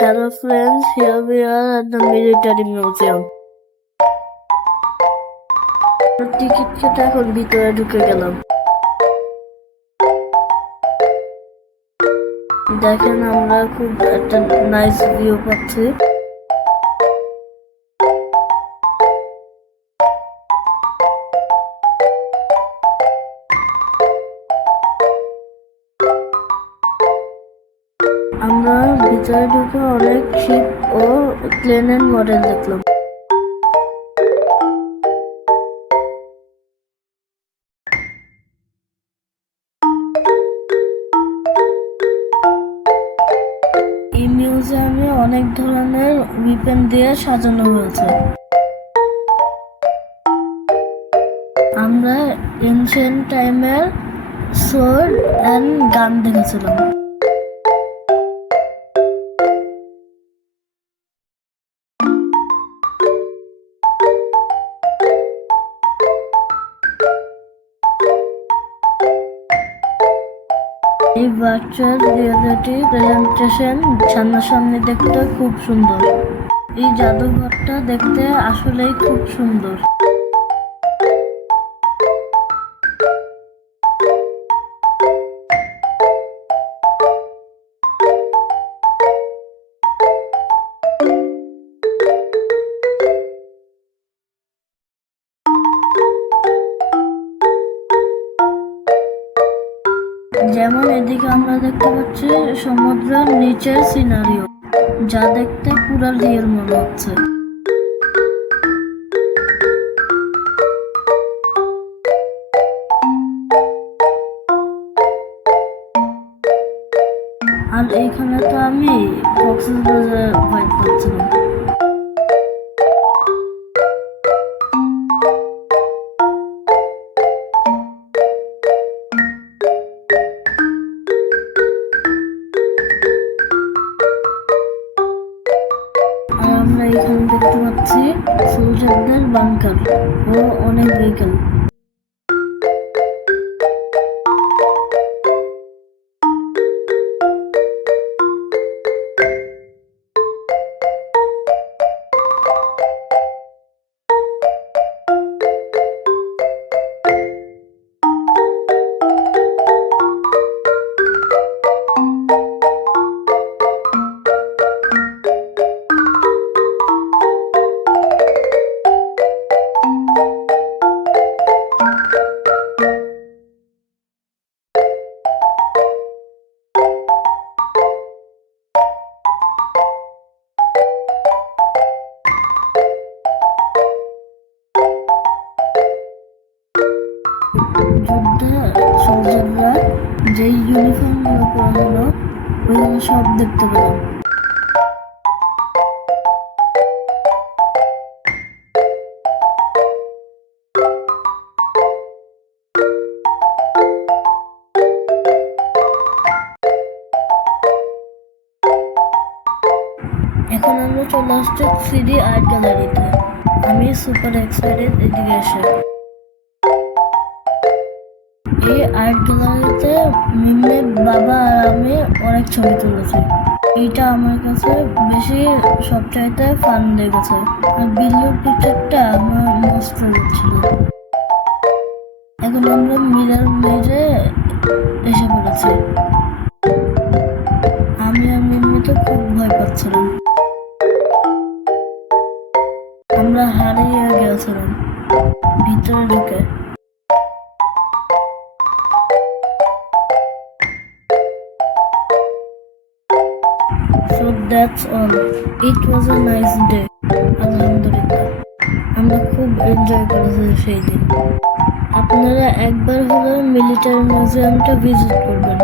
Hello friends, here we are at the military museum. Ticket কেটে এখন ভিতরে ঢুকে গেলাম। দেখেন আমরা খুব একটা নাইস ভিউ পাচ্ছি। আমরা ভিতরে ঢুকে অনেক শিপ ও প্লেনের মডেল দেখলাম। এই মিউজিয়ামে অনেক ধরনের উইপেন দিয়ে সাজানো হয়েছে। আমরা এনশিয়েন্ট টাইমের সোর্ড অ্যান্ড গান দেখেছিলাম। এই ভার্চুয়াল রিয়েলিটি প্রেজেন্টেশন সামনাসামনি দেখতে খুব সুন্দর। এই জাদুঘরটা দেখতে আসলেই খুব সুন্দর। যেমন এদিকে আমরা দেখতে পাচ্ছি সমুদ্রের নিচের সিনারিও, যা দেখতে পুরো রিয়েল মনে হচ্ছে। আর এইখানে তো আমি কক্সবাজার ভাইব পাচ্ছিলাম। আমরা এখানে দেখতে পাচ্ছি সোলজারদের বাংকার ও অনেক ভেহিকেল। যুদ্ধে সোলজাররা যেই ইউনিফর্মগুলো পরা হলো ওইগুলো সব দেখতে পেলাম। এখন আমরা চলে আসছি 3D আর্ট গ্যালারিতে। আমি সুপার এক্সাইটেড এদিকে এসে। এই আর্ট গ্যালারিতে মিমের বাবা আর আমি অনেক ছবি তুলেছি। এইটা আমার কাছে বেশি সবচাইতে ফান লেগেছে। আর বিল্লুর পিকচারটা আমার মস্ত লাগছিল। এখন আমরা মিরর মেরে এসে পড়েছি। আমি আর মিম্মি তো খুব ভয় পাচ্ছিলাম। আমরা হারিয়ে গেছিলাম ভিতরে ঢুকে। So that's all. It was a nice day. আলহামদুলিল্লাহ, আমরা খুব এনজয় করেছি সেই দিন। আপনারা একবার হলেও মিলিটারি মিউজিয়ামটা ভিজিট করবেন।